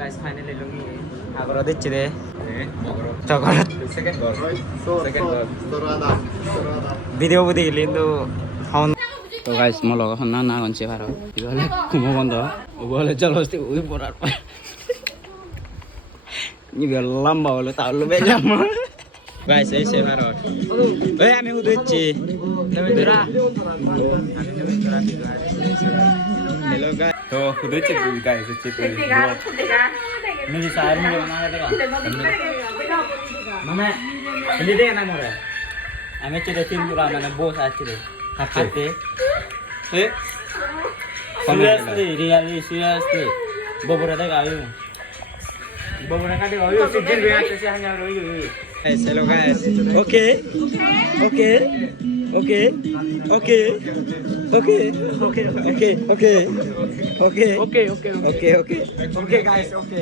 guys, finally lungi. Agora dicide. Coklat. Second goal. Video budi gilindo. Haun. तो guys म लगा खन्ना ना गन्से भारो इबले कुमो बन्द ओबले चलस्ते उइ परार नि बे लम्बा होलो तालु बेजाम गाइस ऐसे भारो ए हामी उदुछि नमेदरा हेलो गाइस तो उदुछि गाइस चिते मिली सार मिली बना देगा ममे मिली दे ना मोरे हामी चिते तीन पुरा माने बोस आछिले खाते seriously beberapa kali sejil biasa sih hanya hello guys oke guys oke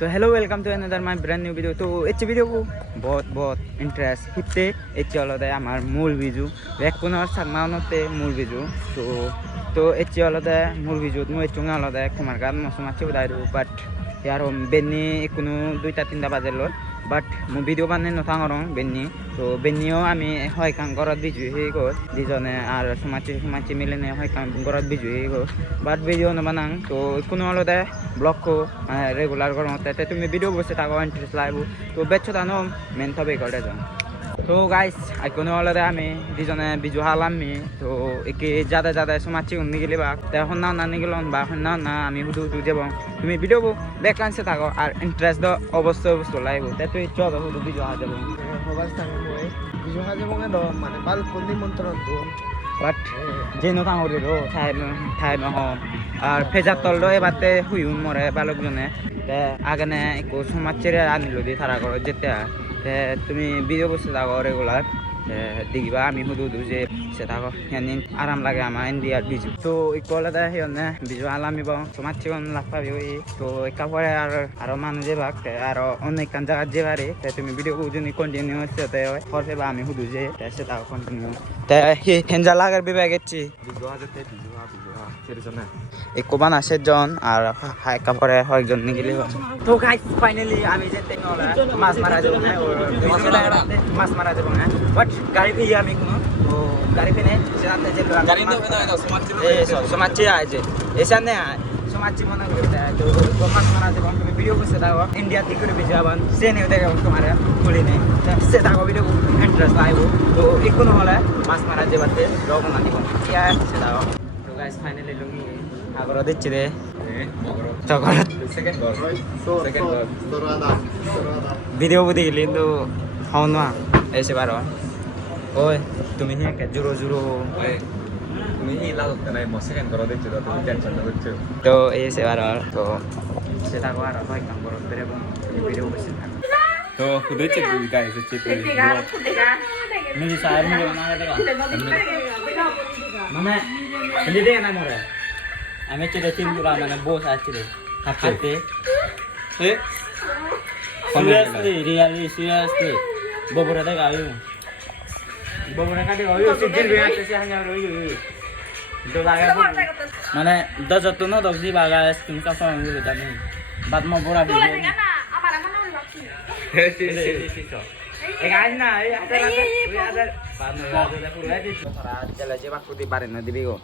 तो hello welcome to another my brand new video तो इस वीडियो को बहुत इंटरेस्ट हिपते इच अलदा हमार मूल वीडियो वेकुनर सागमानते मूल वीडियो तो इच अलदा मूल वीडियो मु इचुंगा अलदा कुमार गान मसमाचे उदाइरु बट यार बेनी इकुनु दुइटा तीनटा बाजेलो बट मु वीडियो बाने नथांगरं बेनी तो बेनियो आमी हयकां गरत बिजु हेगो दिजने आर समाचे मिलेने हयकां गरत बिजु हेगो बट वीडियो न बनां तो इकुनु अलदा ब्लॉग को रेगुलर करते ते तुम वीडियो बसे ताको इंटरेस्ट लाइव तो बेचो दानो मेन टपिक करे जा तो गाइस आइकोनो अलदा आमी दिजने बिजु हालामी तो एके ज्यादा समाचे उन्नी गेले बा ते हन्ना नानी गेलन बा हन्ना ना आमी हुदु जेबं তুমি ভিডিও বেকানছে থাকো আর ইন্টারেস্ট দ অবশ্যই লাইব তে তুই চল হুদু ভিডিও হা যাব হবার থাকে মই ভিডিও হা যাব দ মানে বাল কোনি মন্ত্রণ তো বাট যেনো কাম করে রো ঠাই নহ আর ফেজাতল দ এবাতে হুইউন মরে বালকজনে তে আগনে একো সমাজের আনিলো দি তারা করে যেতে তে তুমি ভিডিও বসে থাকো রেগুলার देखिबा आमी हुदु जे सेताको यानि आराम लागे आमा इन्डिया बिजु तो इकोलादा हेने बिजु आलामी बा समाचिगन लाफाबियो तो एका परे आरो मानु जे भाग ते आरो अनेक कान जागा जे बारे ते तुमी भिडियो को जनि कन्टिन्यू सेते फरफेबा आमी हुदु जे ते सेताको कन्टिन्यू ते हेनजा लागार बिबागेछि बिजु आजते बिजु सेरजने एको बाना सेजन আর একা পরে কয়েকজন নিগিলি তো গাইস ফাইনালি আমি যেতে নলা মাছ মারা যাব না মাছ মারা যাব না বাট গাড়ি পেয়ে আমি কোনো ও গাড়ি পেনে সেখানে যে গাড়ি তো সমাজে আছে এখানে সমাজে মনে করতে তো মাছ মারা যাব তুমি ভিডিও করতে দাও ইন্ডিয়া থেকে ভিডিও আবার সে নেই দেখো তোমার খুলি নেই সে দাও ভিডিও ইন্টারেস্ট লাইভ তো এখনো হলে মাছ মারা যাবে রওনা দিব কি আছে দাও তো গাইস ফাইনালি লুঙ্গি আগরা দিচ্ছি রে chocolate second goal video buddy গেলি কিন্তু হাও না এসে বারো ওই তুমি হি একটা জুরো তুমি হি লাল নাই মো সেকেন্ড গোল দিচ্ছি তো তুমি টেনশন না হচ্ছে তো এসে বারো তো সেটা কো আর হয় কাম করতে রে ভিডিও বসে থাক তো খুদে চেক গাইস চেক মিলি সাইড মিলি বানা দেবা মানে মিলি দে না মোরে আমি চেক তিন পুরা মানে বস আছিলে খাতে seriously beberapa kali sejil biasa sih hanya itu lagi mana dah jatuh no dosi bagas tim kasar yang gitu tadi bat mau pura video kan na ada jalan je waktu di barin nanti bigo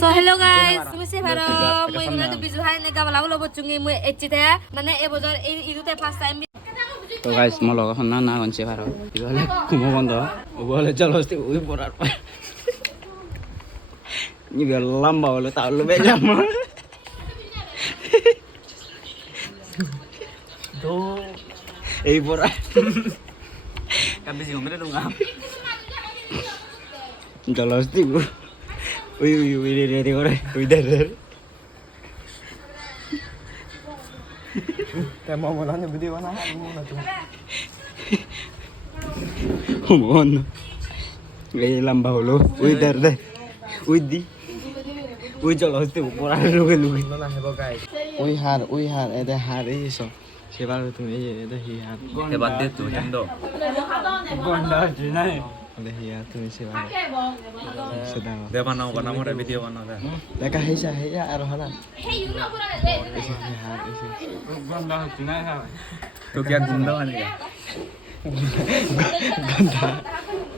So hello guys, musi baro moi muna to bizu hai ne gabala lo bochungi moi echite mane e bozor idute first time তো guys মই লগা খন্না না গনছে ভারো ইবলে কুমো বন্ধ ওবলে চলস্তে we পরার নি বে লম্বা হলো তাহলে বেজাম তো এই পরা কাবিজি ঘুমরে দুঙ্গা চলস্তে উই রে করে উই দে Kayak mau nanya video mana? Mohon. Gaya lambah lo. Uy dar. Uy di. Uy jolos tu. Pura luge. Mana hebo guys. Uy har. Ada har iso. Siapa lu tu? Ada hi har. Hebat dia tu jando. Gondar jenai. দেখি তুমি সে ভালো সেটা দে বানাও বানাও রে video বানাও দে দেখা হেসা হেসা আর হলা তো কি গুন্ডা বানেগা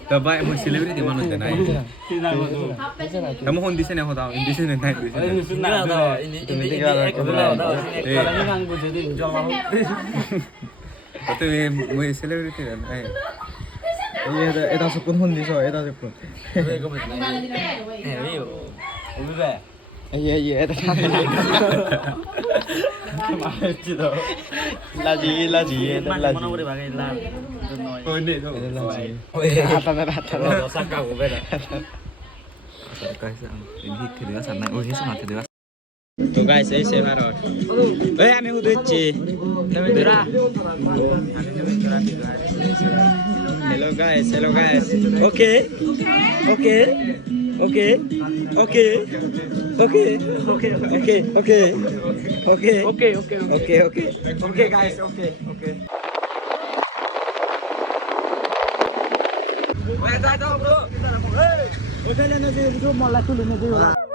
তো ভাই মই সেলিব্রিটি মানুষ দে নাই তেমন দিছে না হতা দিছে না নাই দিছে তুমি মই সেলিব্রিটি নাই এটা সব কোন দিছ এটা কোন এই এটা লাজি লাজি এটা লাজি ওই নে তো তো গাইস এই সে ভারত এই আমি হুদুচ্ছি তুমি দুরা হ্যালো গাইস ওকে ওকে ওকে ওকে ওকে ওকে ওকে ওকে ওকে ওকে ওকে ওকে ওকে গাইস ওকে ওকে ওই যা যাও ব্রো ওই ওই না যে মল্লা তুলে নে